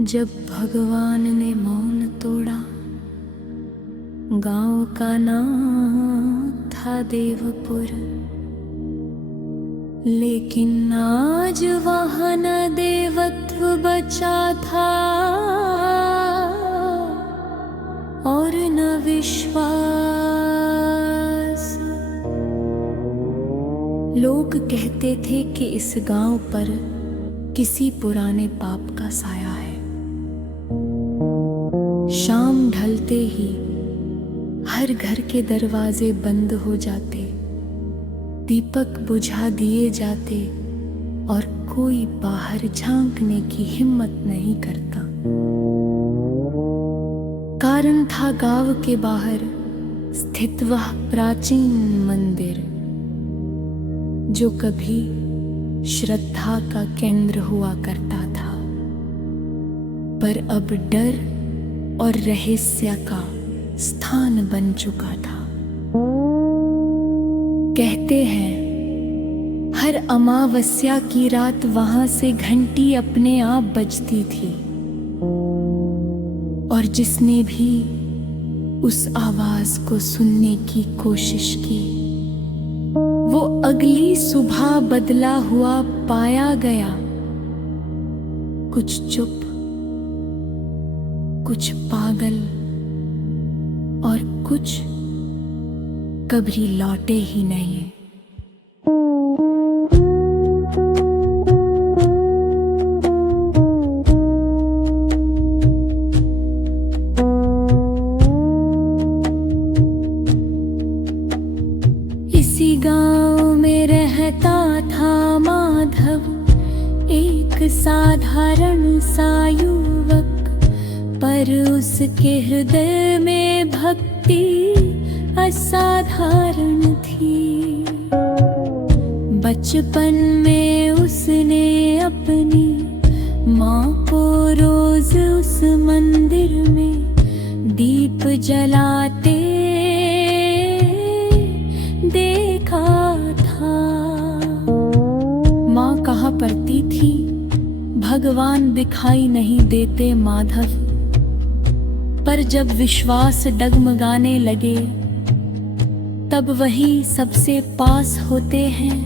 जब भगवान ने मौन तोड़ा, गांव का नाम था देवपुर, लेकिन आज वहां न देवत्व बचा था और न विश्वास। लोग कहते थे कि इस गांव पर किसी पुराने पाप का साया है। शाम ढलते ही हर घर के दरवाजे बंद हो जाते, दीपक बुझा दिए जाते और कोई बाहर झांकने की हिम्मत नहीं करता। कारण था गांव के बाहर स्थित वह प्राचीन मंदिर, जो कभी श्रद्धा का केंद्र हुआ करता था, पर अब डर और रहस्य का स्थान बन चुका था। कहते हैं हर अमावस्या की रात वहां से घंटी अपने आप बजती थी, और जिसने भी उस आवाज को सुनने की कोशिश की, वो अगली सुबह बदला हुआ पाया गया। कुछ चुप, कुछ पागल और कुछ कभी लौटे ही नहीं। इसी गांव में रहता था माधव, एक साधारण सा युवक, पर उसके हृदय में भक्ति असाधारण थी। बचपन में उसने अपनी माँ को रोज उस मंदिर में दीप जलाते देखा था। माँ कहा करती थी, भगवान दिखाई नहीं देते माधव, पर जब विश्वास डगमगाने लगे तब वही सबसे पास होते हैं।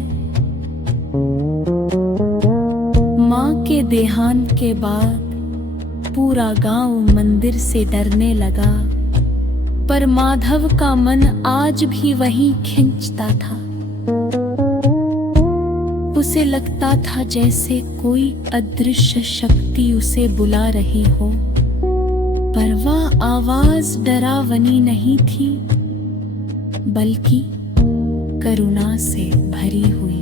माँ के देहांत के बाद पूरा गांव मंदिर से डरने लगा, पर माधव का मन आज भी वहीं खिंचता था। उसे लगता था जैसे कोई अदृश्य शक्ति उसे बुला रही हो, पर वह आवाज डरावनी नहीं थी, बल्कि करुणा से भरी हुई।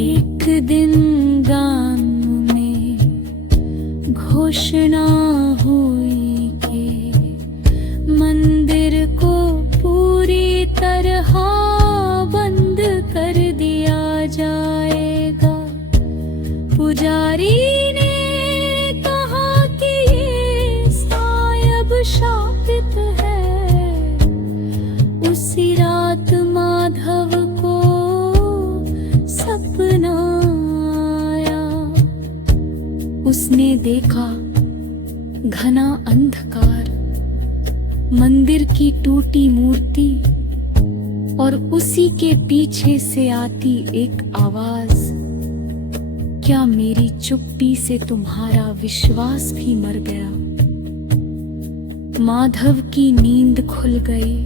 एक दिन गांव में घोषणा हुई कि मंदिर को पूरी तरह बंद कर दिया जाएगा। पुजारी ने कहा कि ये शायद शापित है। उसी रात माधव को सपना आया। उसने देखा घना अंधकार, मंदिर की टूटी मूर्ति और उसी के पीछे से आती एक आवाज, क्या मेरी चुप्पी से तुम्हारा विश्वास भी मर गया? माधव की नींद खुल गई,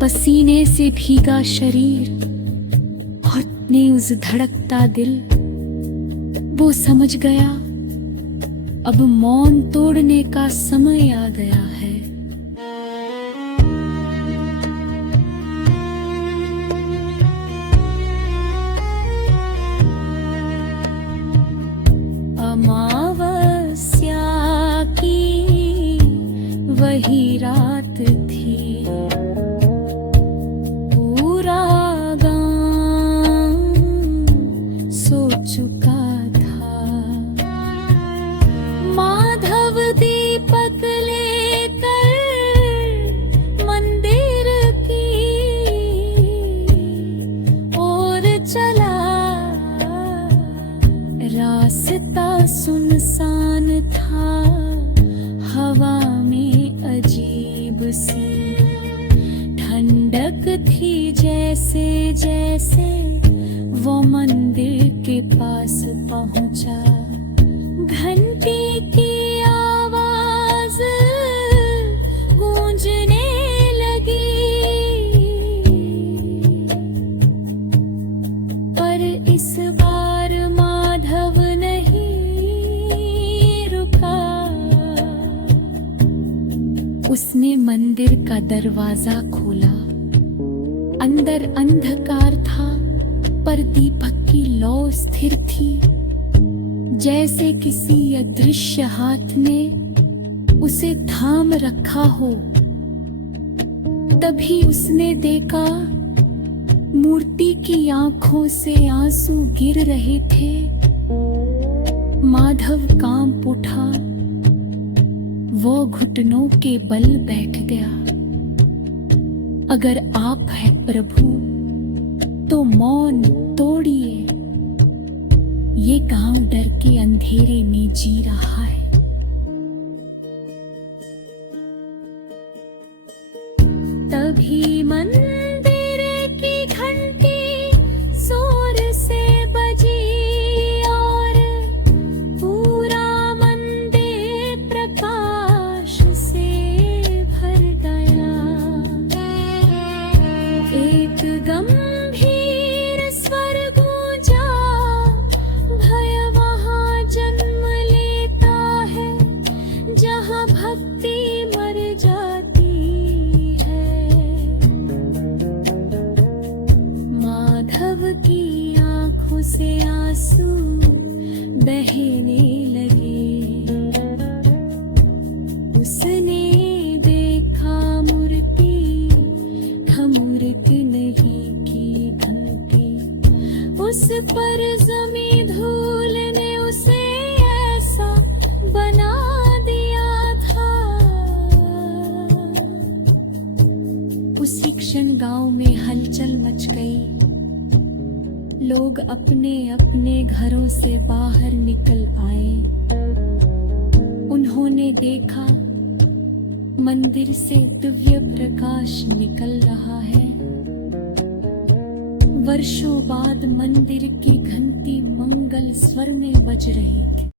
पसीने से भीगा शरीर और तेज धड़कता दिल। वो समझ गया अब मौन तोड़ने का समय आ गया है। अमावस्या की वही रात थी, पूरा गांव सो चुका था। माधव रास्ता सुनसान था, हवा में अजीब सी ठंडक थी। जैसे जैसे वो मंदिर के पास पहुंचा, घंटी की आवाज गूंजने लगी। पर इस बार माधव नहीं रुका। उसने मंदिर का दरवाजा खोला। अंदर अंधकार था, पर दीपक की लौ स्थिर थी, जैसे किसी अदृश्य हाथ ने उसे थाम रखा हो। तभी उसने देखा, मूर्ति की आंखों से आंसू गिर रहे थे। माधव कांप उठा, वो घुटनों के बल बैठ गया। अगर आप हैं प्रभु, तो मौन तोड़िए। ये गांव डर के अंधेरे में जी रहा है। तभी मंदिर की घंटी जोर से बजी और पूरा मंदिर प्रकाश से भर गया। एक गंभीर स्वर गूंजा, भय वहाँ जन्म लेता है जहाँ भक्ति मर जाती है। माधव की आंखों से आंसू बहने लगे। उसने देखा मूर्ति खमुर्क नहीं की घंटी, उस पर जमी धूल ने उसे ऐसा बना दिया था। उसी क्षण गांव में हलचल मच गई। लोग अपने अपने घरों से बाहर निकल आए। उन्होंने देखा, मंदिर से दिव्य प्रकाश निकल रहा है। वर्षों बाद मंदिर की घंटी मंगल स्वर में बज रही थी।